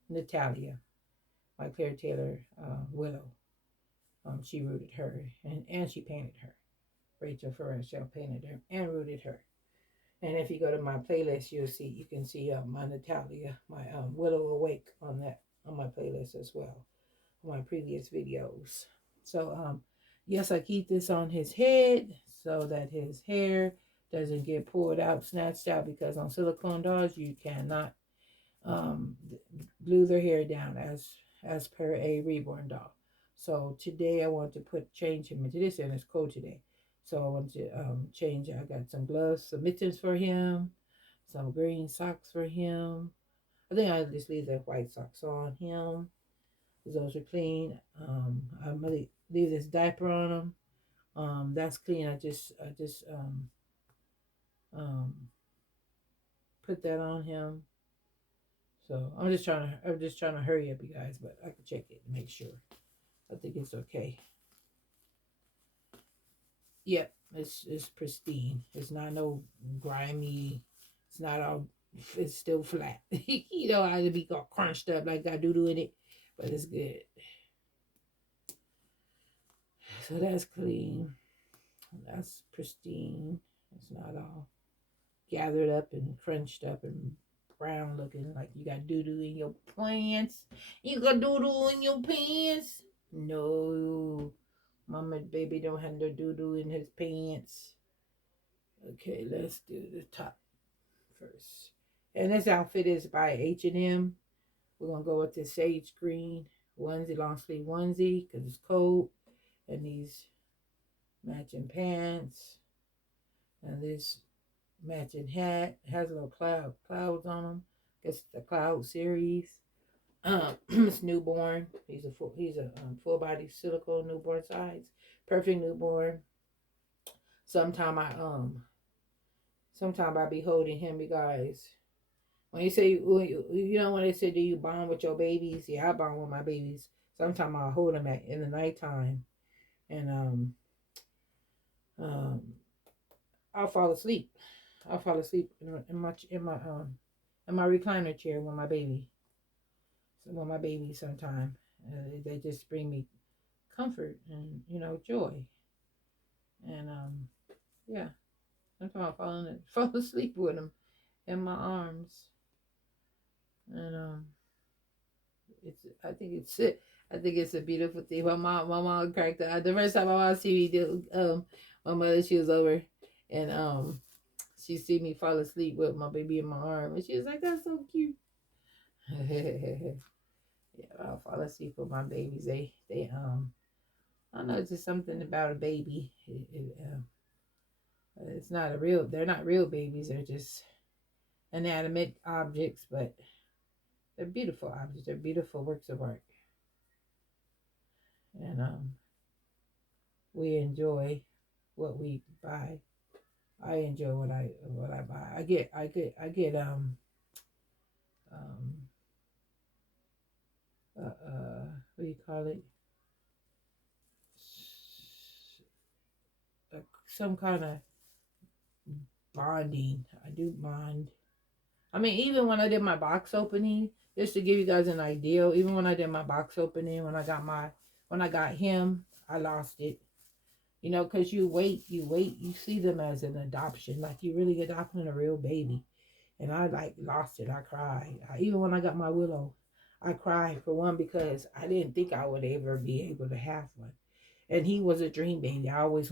Natalia, my Claire Taylor Willow. She rooted her, and she painted her. Rachel Ferrell painted her and rooted her. And if you go to my playlist, you can see my Natalia, my Willow Awake on my playlist as well, my previous videos. So yes, I keep this on his head so that his hair doesn't get pulled out, snatched out, because on silicone dolls you cannot um, glue their hair down as per a reborn doll. So today I want to change him into this, and it's cold today. So I want to change. I got some gloves, some mittens for him, some green socks for him. I think I'll just leave the white socks on him, because those are clean. I'm gonna leave this diaper on him. That's clean. I just um, put that on him. So I'm just trying to hurry up, you guys, but I can check it and make sure. I think it's okay. Yep, it's pristine. It's not no grimy. It's not all. It's still flat. I to be all crunched up like got doo doo in it, but it's good. So that's clean. That's pristine. It's not all gathered up and crunched up and brown looking like you got doo doo in your pants. You got doo doo in your pants? No. Mama baby don't have no doo doo in his pants. Okay, let's do the top first. And this outfit is by H&M. We're gonna go with this sage green onesie, long sleeve onesie, because it's cold, and these matching pants, and this matching hat. It has a little clouds on them. Guess the cloud series. It's newborn. He's a full body silicone newborn size, perfect newborn. Sometime I sometime I be holding him, you guys. When you say when they say do you bond with your babies? Yeah, I bond with my babies. Sometimes I'll hold them in the nighttime, and um I'll fall asleep. I'll fall asleep in my recliner chair with my baby. So with my baby, sometime they just bring me comfort and joy, and yeah. Sometimes I fall asleep with them in my arms, and I think it's it. I think it's a beautiful thing. My mom cracked up. The first time my mom see me do my mother, she was over, and she see me fall asleep with my baby in my arm, and she was like, "That's so cute." Yeah, I'll fall asleep with my babies. They I don't know, it's just something about a baby. It's not a real. They're not real babies. They're just inanimate objects, but they're beautiful objects. They're beautiful works of art, and we enjoy what we buy. I enjoy what I buy. Um what do you call it? Some kind of bonding. I do bond. I mean, even when I did my box opening, just to give you guys an idea, even when I did my box opening, when I got him, I lost it. You know, because you see them as an adoption, like you really adopting a real baby. And I like lost it. I cried. Even when I got my Willow, I cried for one because I didn't think I would ever be able to have one. And he was a dream baby. I always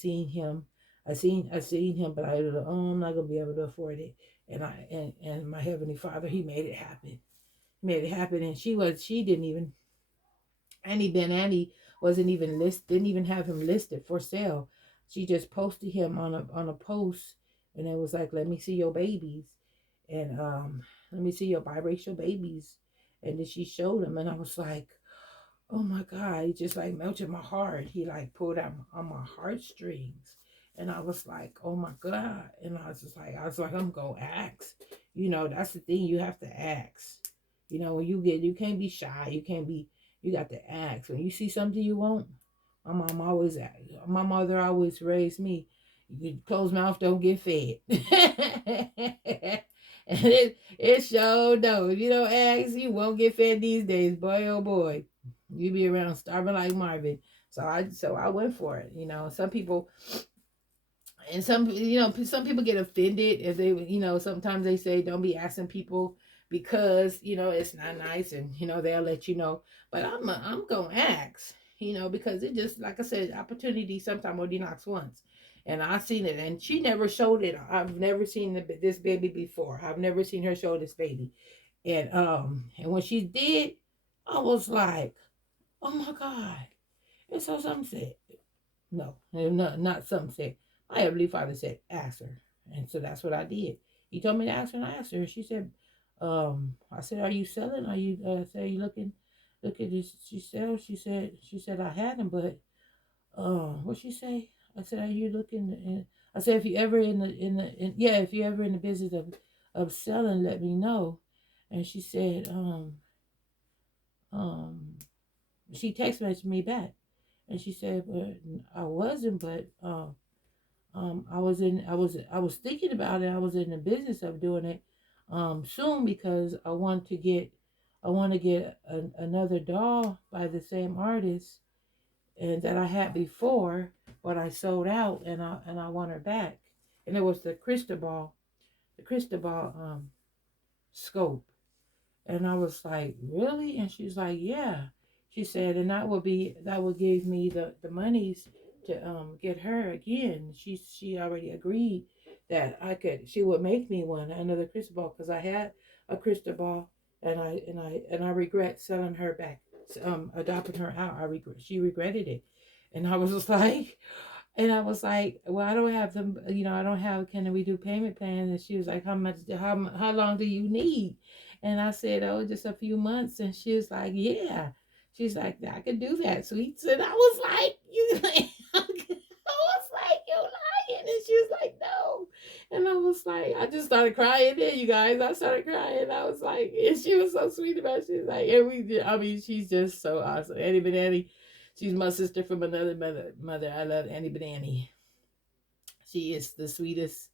seen him. I seen him, but I was like, oh, I'm not gonna be able to afford it. And my heavenly Father, He made it happen. He made it happen. And she didn't even Annie wasn't even didn't even have him listed for sale. She just posted him on a post, and it was like, let me see your babies, and let me see your biracial babies. And then she showed him, and I was like, oh my God, he just like melted my heart. He like pulled out on my heartstrings. And I was like, oh my God. And I was like, I'm gonna ask. You know, that's the thing, you have to ask. You know, when you can't be shy. You got to ask. When you see something you want, my mother always raised me, closed mouth don't get fed. And it sure no. If you don't ask, you won't get fed these days, boy oh boy. You be around starving like Marvin. So I went for it. You know, some people, and some people get offended if they, sometimes they say don't be asking people because it's not nice, and they'll let you know. But I'm gonna ask, because it just, like I said, opportunity sometimes only knocks once. And I seen it, and she never showed it. I've never seen this baby before. I've never seen her show this baby. And when she did, I was like, oh my God. And so some said, no, not some said. My Heavenly Father said, ask her. And so that's what I did. He told me to ask her, and I asked her. She said, I said, are you selling? Are you look at this? She said, I had them, but, what she say? I said, are you looking? I said, if you ever if you ever in the business of selling, let me know. And she said, um, she text messaged me back, and she said, but I wasn't, but I was thinking about it. I was in the business of doing it soon, because I want to get another doll by the same artist and that I had before, but I sold out, and I want her back. And it was the crystal ball scope. And I was like, really? And she's like, yeah. She said, and that would give me the monies to get her again. She already agreed that she would make me another crystal ball, because I had a crystal ball, and I regret selling her back, adopting her out. She regretted it. And I was just like, well, I don't have them, I don't have, can we do payment plans? And she was like, how long do you need? And I said, oh, just a few months. And she was like, yeah. She's like, I can do that, sweet. And I was like, I was like, you're lying. And she was like, no. And I was like, I just started crying there, you guys. I started crying. I was like, and she was so sweet about it. She was like, she's just so awesome. Annie Banani. She's my sister from another mother. I love Annie Banani. She is the sweetest.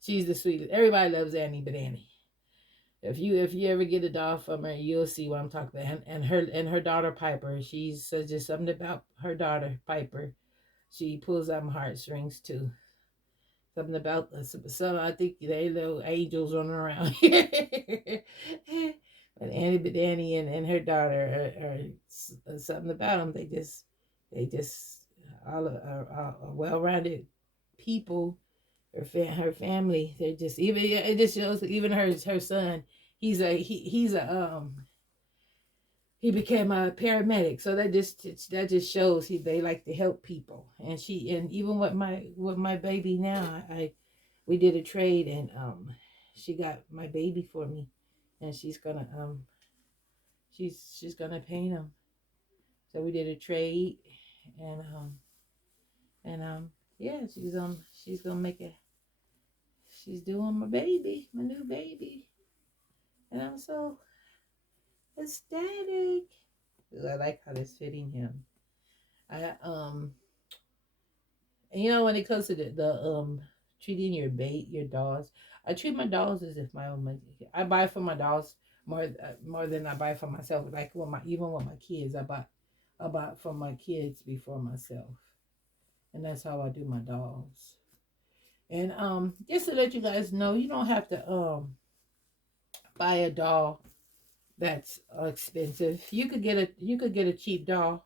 She's the sweetest. Everybody loves Annie Banani. If you ever get a doll from her, you'll see what I'm talking about. And her daughter Piper. She's just something about her daughter Piper. She pulls out my heartstrings too. Something about some. I think they little angels running around here. But Annie Badani and her daughter are something about them. They just all are well-rounded people. Her family. They just, even it just shows, even her son. He's a he became a paramedic. So that just shows they like to help people. And even with my baby now, I we did a trade, and she got my baby for me, and she's gonna paint him. So we did a trade, and and yeah, she's gonna make it. She's doing my baby, my new baby, and I'm so ecstatic. I like how this fitting him. I And when it comes to the treating your dolls, I treat my dolls as if my own money. I buy for my dolls more than I buy for myself. Like even with my kids, I buy for my kids before myself, and that's how I do my dolls. And just to let you guys know, you don't have to buy a doll that's expensive. You could get a cheap doll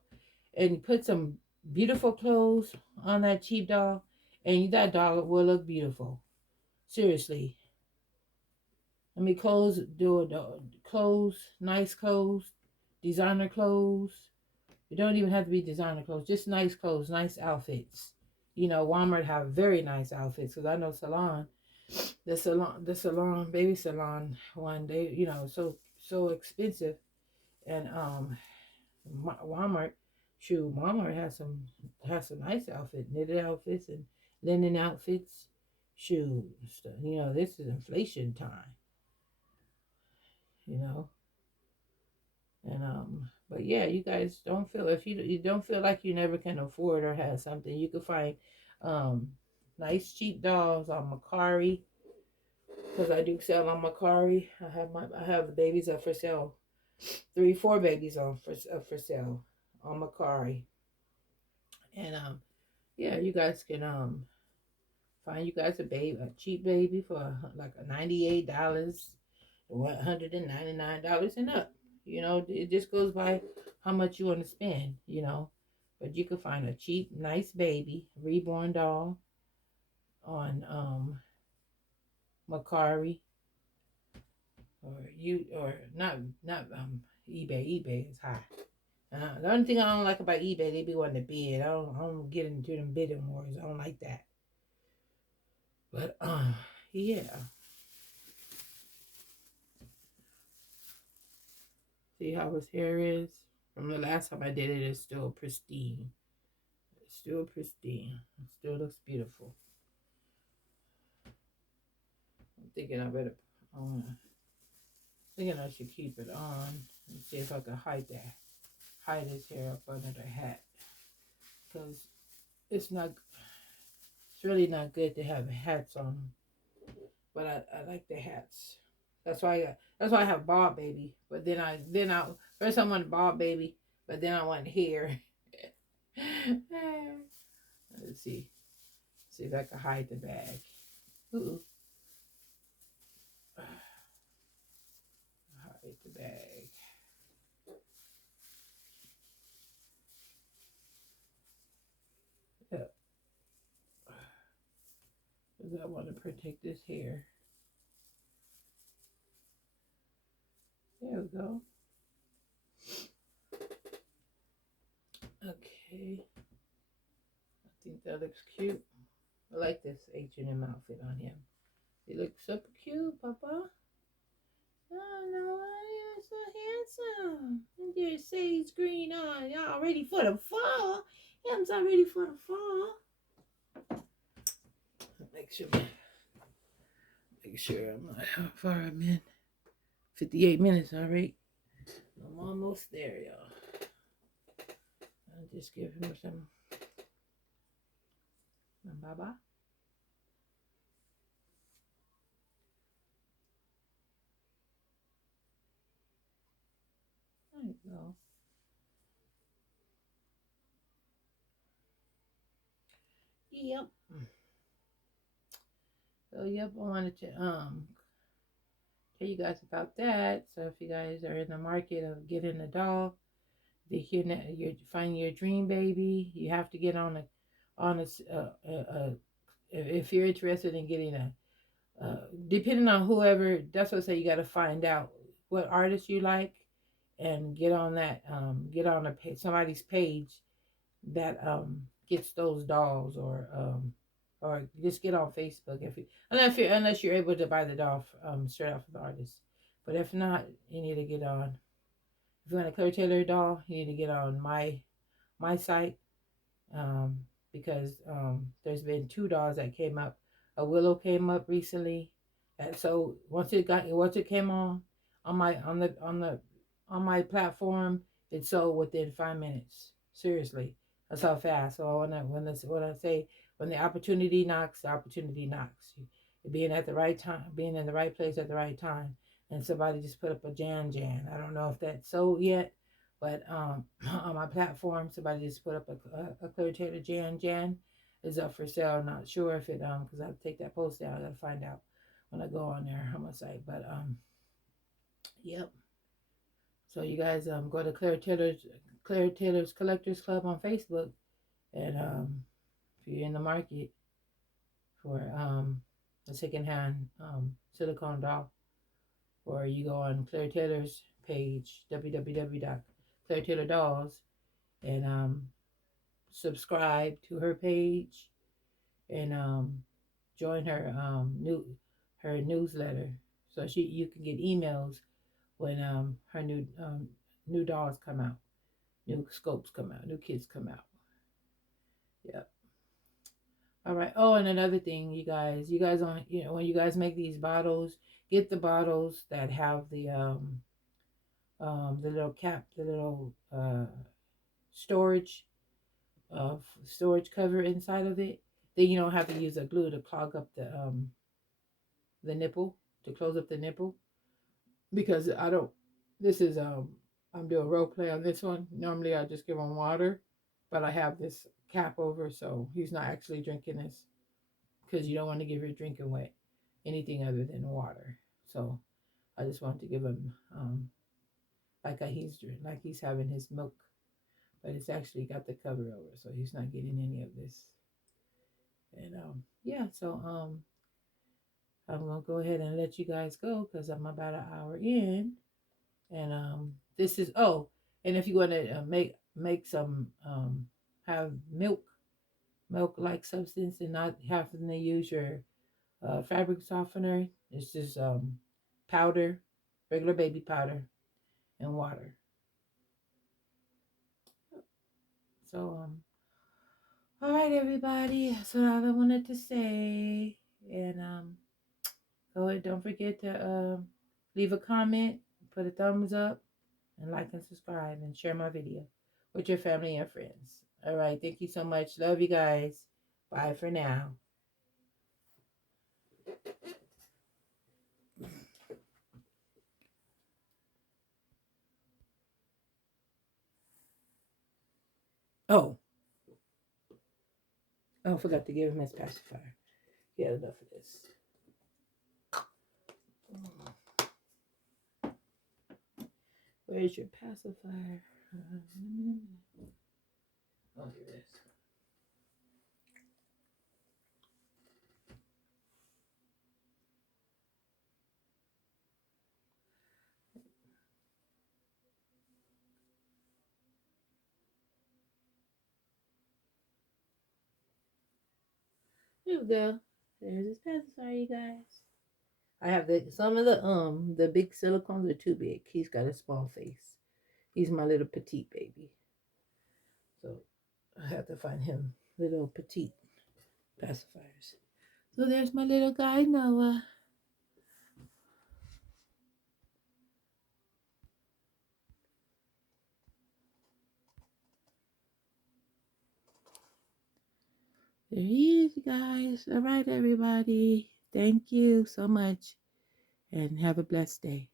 and put some beautiful clothes on that cheap doll, and that doll will look beautiful. Seriously. I mean, clothes, nice clothes, designer clothes. It don't even have to be designer clothes, just nice clothes, nice outfits. Walmart have very nice outfits because I know the salon, baby salon one, so expensive, and Walmart, shoot, Walmart has some nice outfits, knitted outfits and linen outfits. Shoot, this is inflation time, you know, and but yeah, you guys don't feel if you don't feel like you never can afford or have something, you can find um nice cheap dolls on Macari because I do sell on Macari. I have the babies up for sale, 3, 4 babies for sale on Macari, and yeah, you guys can find you guys a cheap baby for like $98, $199 and up. It just goes by how much you want to spend. But you can find a cheap, nice baby reborn doll on Macari, or not eBay. eBay is high. The only thing I don't like about eBay, they be wanting to bid. I don't get into them bidding wars. I don't like that. But yeah. See how his hair is? From the last time I did it, it's still pristine. It's still pristine. It still looks beautiful. I'm thinking I should keep it on and see if I can hide his hair up under the hat. Because it's really not good to have hats on. But I like the hats. That's why I have Bob Baby. But then I first I wanted Bob Baby, but then I want hair. Let's see. See if I can hide the bag. Ooh. Hide the bag. Yep. Because I want to protect this hair. There we go. Okay. I think that looks cute. I like this H&M outfit on him. He looks super cute, Papa. Oh no, you're so handsome. And your sage green on. Y'all ready for the fall? Him's all ready for the fall. Make sure I'm not how far I'm in. 58 minutes, all right. I'm almost there, y'all. I'll just give him some baba. There you go. Yep. So yep, I wanted to tell you guys about that. So if you guys are in the market of getting a doll, you're finding your dream baby, you have to get a if you're interested in getting depending on whoever. That's what I say. You got to find out what artist you like, and get on that get on somebody's page that gets those dolls, or just get on Facebook if you unless you're able to buy the doll straight off of the artist. But if not, you need to get on. If you want a Claire Taylor doll, you need to get on my site, um, because there's been two dolls that came up. A Willow came up recently, and so once it came on my on my platform, it sold within 5 minutes. Seriously, that's how fast. So when I say when the opportunity knocks. Being at the right time, being in the right place at the right time, and somebody just put up a Jan. I don't know if that's sold yet, but on my platform, somebody just put up a Clear Taylor Jan is up for sale. Not sure if it because I have to take that post down. I gotta find out when I go on there on my site. But yep. So you guys go to Claire Taylor's Collectors Club on Facebook, and if you're in the market for a secondhand silicone doll, or you go on Claire Taylor's page www.clairetaylordolls and subscribe to her page, and join her newsletter, so you can get emails when her new dolls come out, new scopes come out, new kids come out. Yep. All right. Oh, and another thing, you guys on when you guys make these bottles, get the bottles that have the little cap, the little storage storage cover inside of it. Then you don't have to use a glue to clog up the nipple, to close up the nipple, because I don't. This is I'm doing role play on this one. Normally I just give him water, but I have this cap over, so he's not actually drinking this, because you don't want to give your drinking wet anything other than water. So I just want to give him like he's having his milk, but it's actually got the cover over, so he's not getting any of this. And yeah, so I'm gonna go ahead and let you guys go because I'm about an hour in, and this is and if you want to make some have milk like substance and not having to use your fabric softener, it's just powder, regular baby powder, and water. So all right, everybody. That's what I wanted to say, and go ahead. Don't forget to leave a comment, put a thumbs up, and like and subscribe, and share my video with your family and friends. All right. Thank you so much. Love you guys. Bye for now. Oh, I forgot to give him his pacifier. He had enough of this. Where's your pacifier? Oh, here it is. There we go. There's his pacifier, you guys. I have some of the big silicones are too big. He's got a small face. He's my little petite baby. So I have to find him little petite pacifiers. So there's my little guy, Noah. There he is, guys. All right, everybody. Thank you so much, and have a blessed day.